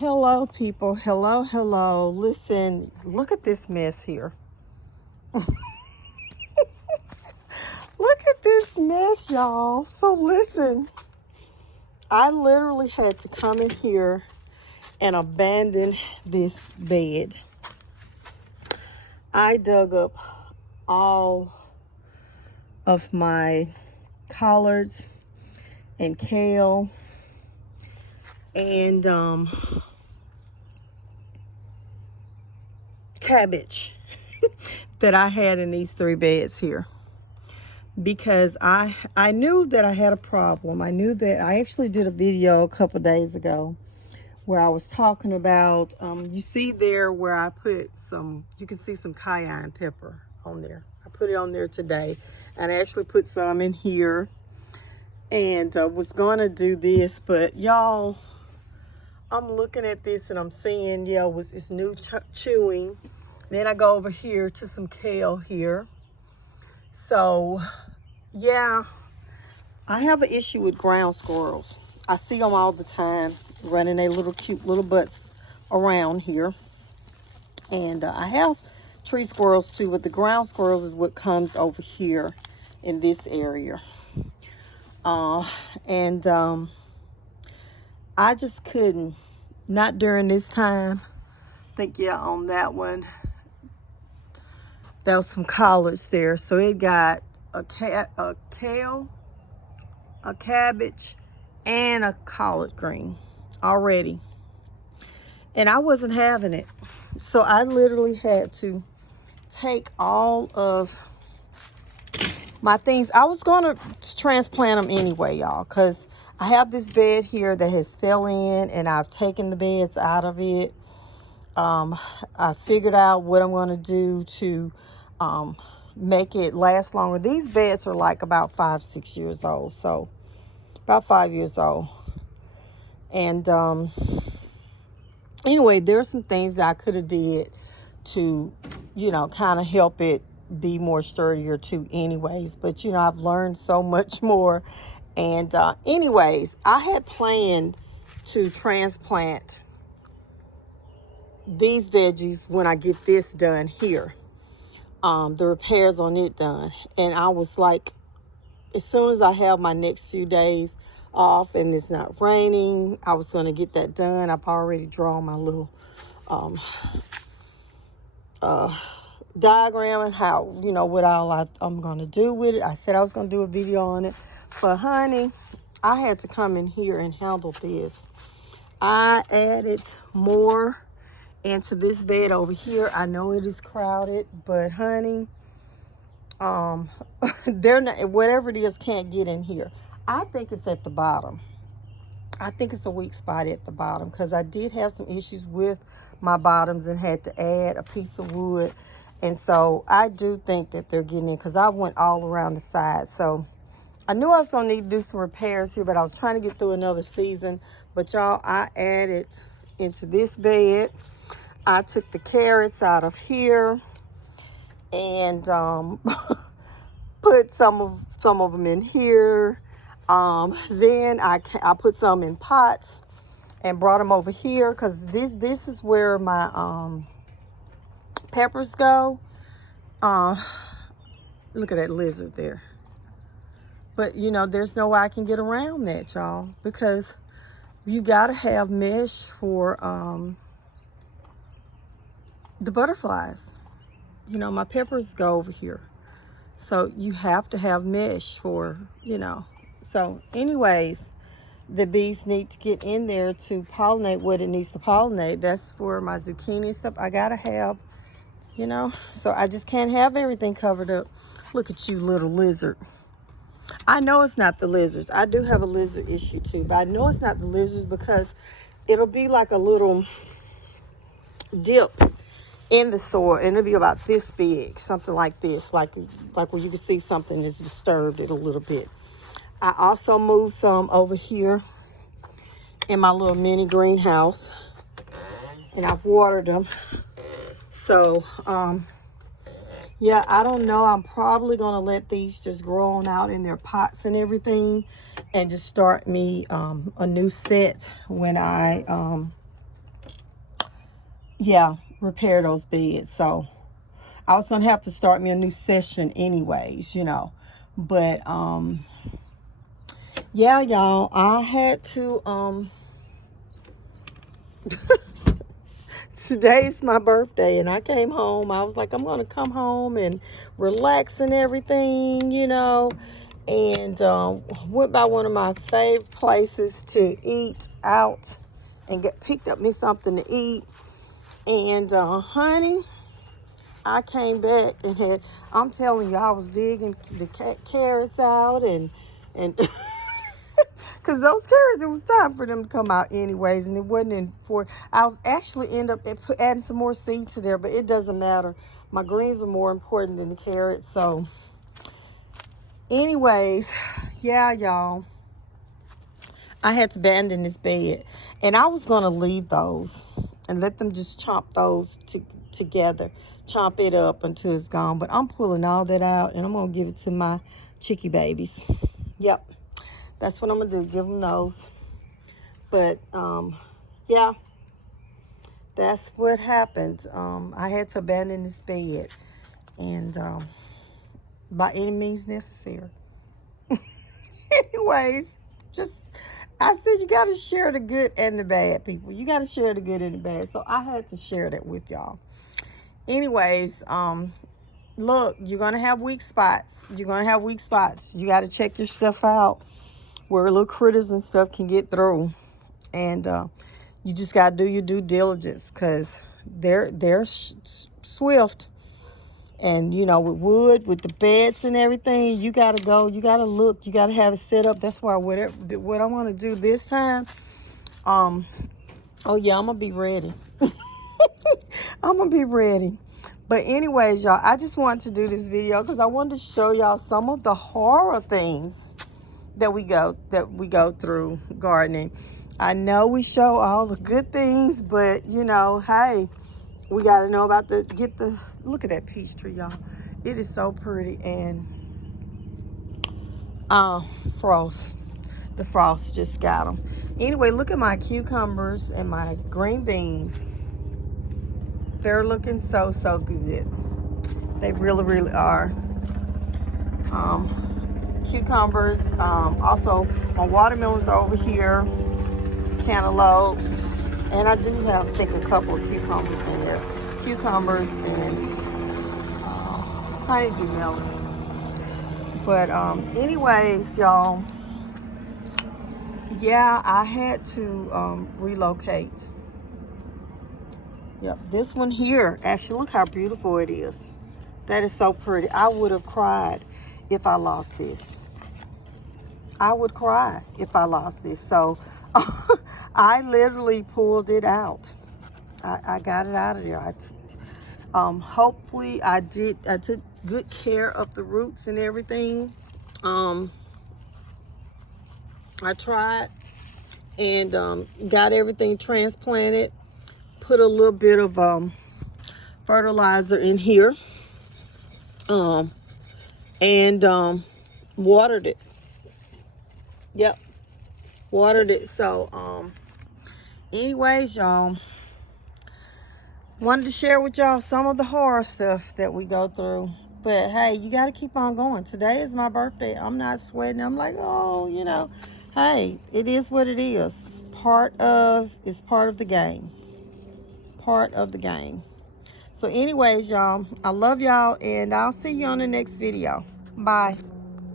Hello, people. Hello, hello. Listen, look at this mess here. Look at this mess, y'all. So listen, I literally had to come in here and abandon this bed. I dug up all of my collards and kale and cabbage that I had in these 3 beds here, because I knew that I had a problem. I knew that I actually did a video a couple days ago where I was talking about, you see there where I put some, you can see some cayenne pepper on there. I put it on there today, and I actually put some in here and was gonna do this, but y'all, I'm looking at this and I'm seeing, yeah, it's new chewing. Then I go over here to some kale here. So yeah, I have an issue with ground squirrels. I see them all the time running their little cute little butts around here. And I have tree squirrels too, but the ground squirrels is what comes over here in this area. I just couldn't, not during this time. I think, yeah, on that one, there was some collards there. So it got a kale, a cabbage, and a collard green already. And I wasn't having it. So I literally had to take all of my things. I was going to transplant them anyway, y'all, because I have this bed here that has fell in and I've taken the beds out of it. I figured out what I'm going to do to make it last longer. These beds are like about 5-6 years old, so about 5 years old. And anyway, there's some things that I could have did to, you know, kind of help it be more sturdier too anyways. But, you know, I've learned so much more. And anyways, I had planned to transplant these veggies when I get this done here. The repairs on it done. And I was like, as soon as I have my next few days off and it's not raining, I was going to get that done. I've already drawn my little diagram and how, you know, what all I'm going to do with it. I said I was going to do a video on it. But honey, I had to come in here and handle this. I added more into this bed over here. I know it is crowded, but honey, they're not, whatever it is can't get in here. I think it's at the bottom. I think it's a weak spot at the bottom, because I did have some issues with my bottoms and had to add a piece of wood. And so I do think that they're getting in, because I went all around the side. So I knew I was going to need to do some repairs here, but I was trying to get through another season. But y'all, I added into this bed. I took the carrots out of here and put some of them in here. Then I put some in pots and brought them over here, because this is where my peppers go. Look at that lizard there. But you know, there's no way I can get around that, y'all, because you gotta have mesh for the butterflies. You know, my peppers go over here, so you have to have mesh for, you know. So anyways, the bees need to get in there to pollinate what it needs to pollinate. That's for my zucchini stuff. I gotta have, you know, so I just can't have everything covered up. Look at you, little lizard. I know it's not the lizards. I do have a lizard issue too, but I know it's not the lizards because it'll be like a little dip in the soil, and it'll be about this big, something like this, like where you can see something is disturbed it a little bit. I also moved some over here in my little mini greenhouse, and I've watered them. So yeah, I don't know. I'm probably going to let these just grow on out in their pots and everything, and just start me a new set when I yeah, repair those beds. So I was gonna have to start me a new session anyways, you know. But yeah, y'all, I had to today's my birthday, and I came home. I was like, I'm gonna come home and relax and everything, you know. And went by one of my favorite places to eat out and picked up me something to eat. And honey, I came back and had, I'm telling you, I was digging the carrots out and because those carrots, it was time for them to come out anyways, and it wasn't in for. I was actually end up adding some more seed to there, but it doesn't matter. My greens are more important than the carrots. So anyways, yeah, y'all, I had to abandon this bed, and I was gonna leave those and let them just chomp those together, chomp it up until it's gone. But I'm pulling all that out, and I'm gonna give it to my chickie babies. Yep, that's what I'm gonna do, give them those. But yeah, that's what happened. I had to abandon this bed, and by any means necessary. Anyways, just, I said you got to share the good and the bad, people. You got to share the good and the bad. So I had to share that with y'all. Anyways, look, you're going to have weak spots. You're going to have weak spots. You got to check your stuff out where little critters and stuff can get through. And you just got to do your due diligence, because they're swift. And, you know, with wood, with the beds and everything, you got to go. You got to look. You got to have it set up. That's why what I want to do this time, oh, yeah, I'm going to be ready. I'm going to be ready. But anyways, y'all, I just wanted to do this video because I wanted to show y'all some of the horror things that we go through gardening. I know we show all the good things, but, you know, hey, we got to know about look at that peach tree, y'all. It is so pretty. And frost. The frost just got them. Anyway, look at my cucumbers and my green beans. They're looking so good. They really are. Cucumbers. Also, my watermelons are over here. Cantaloupes. And I do have, I think, a couple of cucumbers in there. Cucumbers and honeydew melon. But anyways, y'all, yeah, I had to relocate. Yep, this one here, actually, look how beautiful it is. That is so pretty. I would have cried if I lost this. I would cry if I lost this. So I literally pulled it out. I got it out of there. Hopefully I took good care of the roots and everything. I tried and got everything transplanted, put a little bit of fertilizer in here, and watered it. Yep, watered it. So anyways, y'all, wanted to share with y'all some of the horror stuff that we go through. But hey, you got to keep on going. Today is my birthday. I'm not sweating. I'm like, oh, you know, hey, it is what it is. It's part of the game. Part of the game. So anyways, y'all, I love y'all, and I'll see you on the next video. Bye.